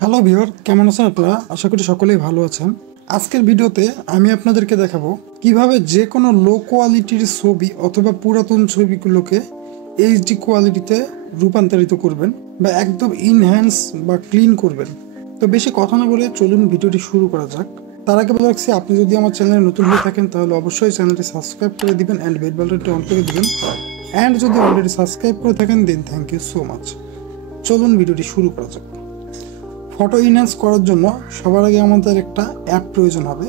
Hello viewer, কেমন আছেন আপনারা? আশা করি সকলেই ভালো আছেন। আজকের ভিডিওতে আমি আপনাদেরকে দেখাবো কিভাবে যে কোনো লো কোয়ালিটির ছবি অথবা পুরাতন ছবিগুলোকে এইচডি কোয়ালিটিতে রূপান্তরিত করবেন বা একদম ইনহ্যান্স বা ক্লিন করবেন। তো বেশি কথা না বলে চলুন ভিডিওটি শুরু করা যাক। তার আগে বলে রাখছি, আপনি যদি আমার চ্যানেলে নতুন হয়ে থাকেন তাহলে অবশ্যই চ্যানেলটি সাবস্ক্রাইব করে দিবেন অ্যান্ড বেল বাটনটি অন করে দিবেন। অ্যান্ড যদি অলরেডি সাবস্ক্রাইব করে থাকেন দেন থ্যাংক ইউ সো মাচ। চলুন ভিডিওটি শুরু করা যাক। ফটো ইনহ্যান্স করার জন্য সবার আগে আমাদের একটা অ্যাপ প্রয়োজন হবে।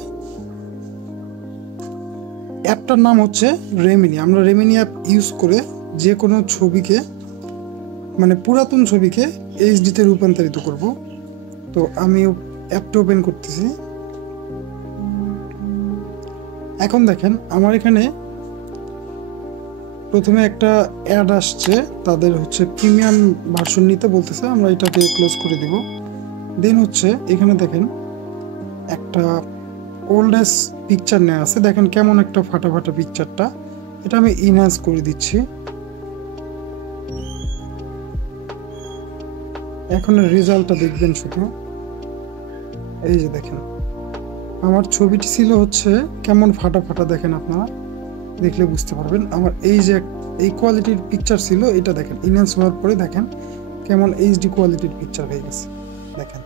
অ্যাপটার নাম হচ্ছে রেমিনি। আমরা রেমিনি অ্যাপ ইউজ করে যে কোনো ছবিকে মানে পুরাতন ছবিকে এইচডিতে রূপান্তরিত করব। তো আমি অ্যাপটা ওপেন করতেছি। এখন দেখেন আমার এখানে প্রথমে একটা অ্যাড আসছে, তাদের হচ্ছে প্রিমিয়াম ভার্সন নিতে বলতেছে। আমরা এটাকে ক্লোজ করে দিব। দেন হচ্ছে এখানে দেখেন একটা ওল্ডেস পিকচার নেওয়া আছে। দেখেন কেমন একটা ফাটা ফাটা পিকচারটা, এটা আমি ইনহ্যান্স করে দিচ্ছি। এখন রেজাল্টটা দেখবেন শুধু। এই যে দেখেন আমার ছবিটি ছিল হচ্ছে কেমন ফাটা ফাটা, দেখেন আপনারা দেখলে বুঝতে পারবেন। আমার এই যে এই কোয়ালিটির পিকচার ছিল, এটা দেখেন ইনহ্যান্স হওয়ার পরে দেখেন কেমন এইচডি কোয়ালিটির পিকচার হয়ে গেছে। দেখেন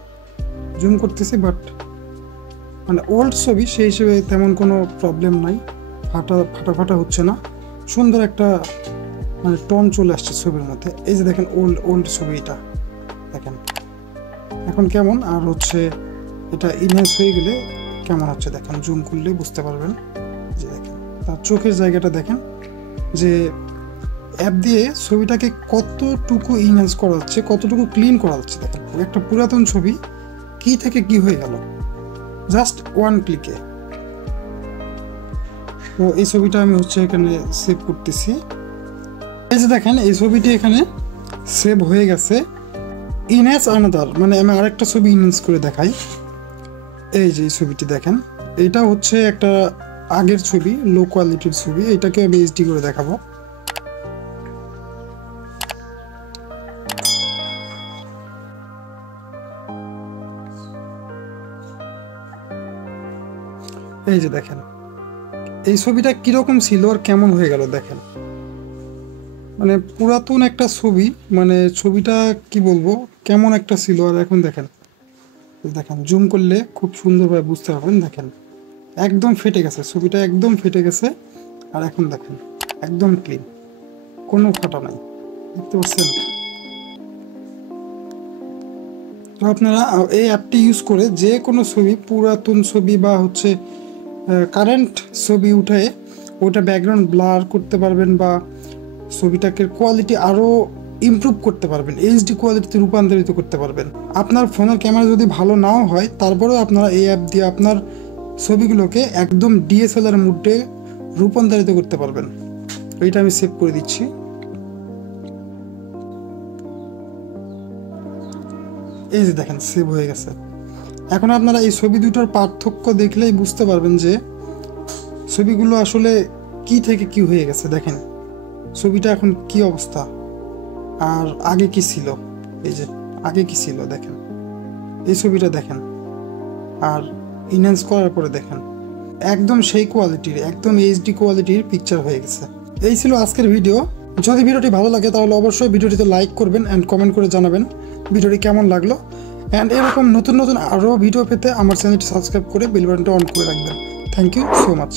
জুম করতেছি, বাট মানে ওল্ড ছবি সেই হিসেবে তেমন কোনো প্রবলেম নাই, ফাটা হচ্ছে না। সুন্দর একটা মানে টোন চলে আসছে ছবির মধ্যে। এই যে দেখেন ওল্ড ছবি, এটা দেখেন এখন কেমন। আর হচ্ছে এটা ইনহ্যান্স হয়ে গেলে কেমন হচ্ছে দেখেন, জুম করলে বুঝতে পারবেন। যে দেখেন তার চোখের জায়গাটা দেখেন, যে অ্যাপ দিয়ে ছবিটাকে কতটুকু ইনহ্যান্স করা হচ্ছে, কতটুকু ক্লিন করা হচ্ছে। দেখেন একটা পুরাতন ছবি কি থেকে কি হয়ে গেল জাস্ট ওয়ান ক্লিকে। তো এই ছবিটা আমি হচ্ছে এখানে সেভ করতেছি। এই যে দেখেন এই ছবিটি এখানে সেভ হয়ে গেছে। ইনহ্যান্স আনাদার মানে আমি আরেকটা ছবি ইনহ্যান্স করে দেখাই। এই যে এই ছবিটি দেখেন, এটা হচ্ছে একটা আগের ছবি, লো কোয়ালিটির ছবি। এটাকে আমি এইচডি করে দেখাবো। এই যে দেখেন এই ছবিটা কিরকম ছিল আর কেমন হয়ে গেল। দেখেন মানে পুরাতন একটা ছবি, মানে ছবিটা কি বলবো কেমন একটা ছিল, আর এখন দেখেন দেখেন জুম করলে খুব সুন্দরভাবে বুঝতে পারবেন। দেখেন একদম ফেটে গেছে ছবিটা, একদম ফেটে গেছে। আর এখন দেখেন একদম ক্লিন, কোনো ফাটা নাই, দেখতে পাচ্ছেন। তো আপনারা এই অ্যাপটি ইউজ করে যে কোনো ছবি, পুরাতন ছবি বা হচ্ছে কারেন্ট ছবি উঠে ওটা ব্যাকগ্রাউন্ড ব্লার করতে পারবেন বা ছবিটাকে কোয়ালিটি আরও ইমপ্রুভ করতে পারবেন, এইচডি কোয়ালিটিতে রূপান্তরিত করতে পারবেন। আপনার ফোনের ক্যামেরা যদি ভালো নাও হয় তারপরেও আপনারা এই অ্যাপ দিয়ে আপনার ছবিগুলোকে একদম ডিএসএলআর মুডে রূপান্তরিত করতে পারবেন। এইটা আমি সেভ করে দিচ্ছি। এই যে দেখেন সেভ হয়ে গেছে। এখন আপনারা এই ছবি দুটোর পার্থক্য দেখলেই বুঝতে পারবেন যে ছবিগুলো আসলে কি থেকে কি হয়ে গেছে। দেখেন ছবিটা এখন কি অবস্থা আর আগে কি ছিল। এই যে আগে কি ছিল দেখেন, এই ছবিটা দেখেন, আর ইনহ্যান্স করার পরে দেখেন একদম সেই কোয়ালিটির, একদম এইচডি কোয়ালিটির পিকচার হয়ে গেছে। এই ছিল আজকের ভিডিও। যদি ভিডিওটি ভালো লাগে তাহলে অবশ্যই ভিডিওটিতে লাইক করবেন অ্যান্ড কমেন্ট করে জানাবেন ভিডিওটি কেমন লাগলো। অ্যান্ড এরকম নতুন নতুন আরও ভিডিও পেতে আমার চ্যানেলটি সাবস্ক্রাইব করে বেল বাটনটা অন করে রাখবেন। Thank you so much.